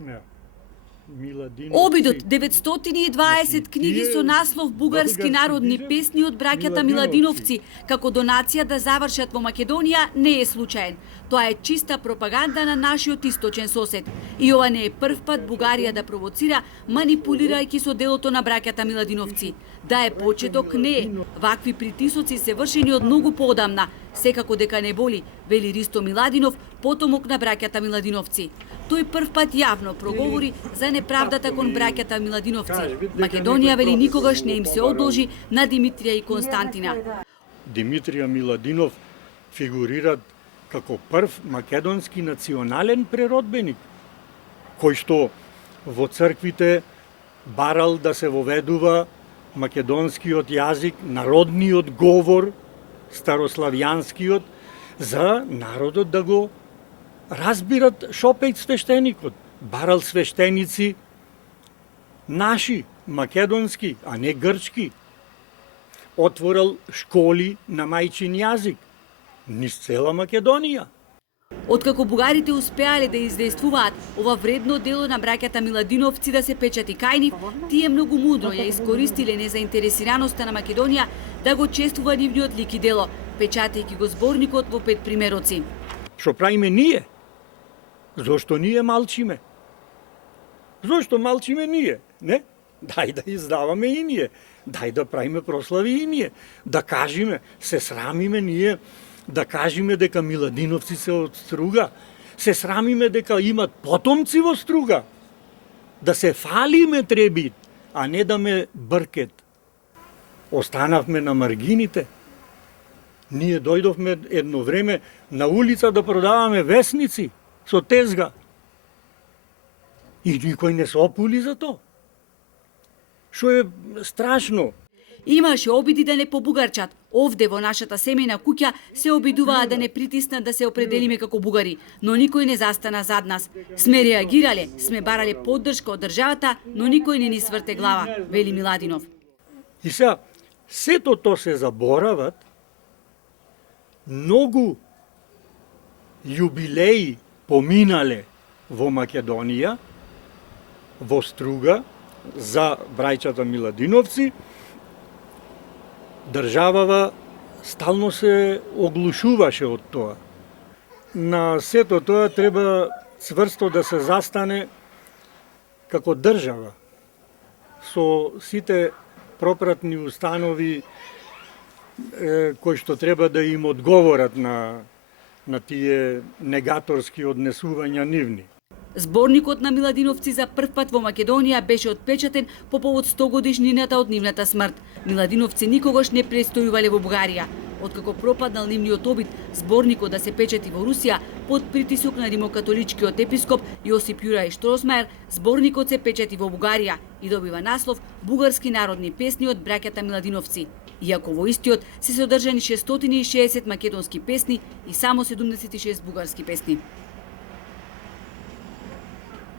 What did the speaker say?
Ja. Миладиновци. Обидот 920 книги со наслов бугарски народни песни од браќата Миладиновци како донација да завршат во Македонија не е случаен. Тоа е чиста пропаганда на нашиот источен сосед. И ова не е прв пат Бугарија да провоцира, манипулирајќи со делото на браќата Миладиновци. Да е почеток не е. Вакви притисоци се вршени од многу поодамна. Секако дека не боли, вели Ристо Миладинов, потомок на браќата Миладиновци. Тој прв пат јавно проговори за неправдата кон браќата Миладиновци. Македонија вели никогаш не им се одолжи на Димитрија и Константина. Димитрија Миладинов фигурира како прв македонски национален преродбеник, кој што во црквите барал да се воведува македонскиот јазик, народниот говор, старославјанскиот, за народот да го разбират шопејт свештеникот. Барал свештеници наши, македонски, а не грчки. Отворил школи на мајчин јазик низ цела Македонија. Откако бугарите успеале да издействуваат ова вредно дело на браќата Миладиновци да се печати кај нив, тие многу мудро ја искористиле незаинтересираноста на Македонија да го чествува нивниот лик и дело, печатајќи го зборникот во 5 примероци. Што правиме ние? Зошто ние малчиме? Зошто малчиме ние? Не? Дај да издаваме и ние. Дај да правиме прослави и ние. Да кажеме, се срамиме ние, да кажеме дека Миладиновци се од Струга. Се срамиме дека имат потомци во Струга. Да се фалиме требит, а не да ме бркет. Останавме на маргините. Ние дојдовме едно време на улица да продаваме весници со тезга. И никој не се опули за тоа. Што е страшно. Имаше обиди да не побугарчат. Овде во нашата семејна куќа се обидуваа да не притиснат да се определиме како бугари, но никој не застана зад нас. Сме реагирале, сме барале поддршка од државата, но никој не ни сврте глава, вели Миладинов. И сега, сето то се заборават, многу јубилеи поминале во Македонија, во Струга, за браќата Миладиновци, државава стално се оглушуваше од тоа. На сето тоа треба цврсто да се застане како држава, со сите пропратни установи кои што треба да им одговорат на тие негаторски однесувања нивни. Зборникот на Миладиновци за прв пат во Македонија беше отпечатен по повод 100 годишнината од нивната смрт. Миладиновци никогаш не престојувале во Бугарија. Откако пропаднал нивниот обид зборникот да се печати во Русија под притисок на римокатоличкиот епископ Јосип Јурај Штросмајер, зборникот се печати во Бугарија и добива наслов Бугарски народни песни од браќата Миладиновци. Иако во истиот се содржани 660 македонски песни и само 76 бугарски песни.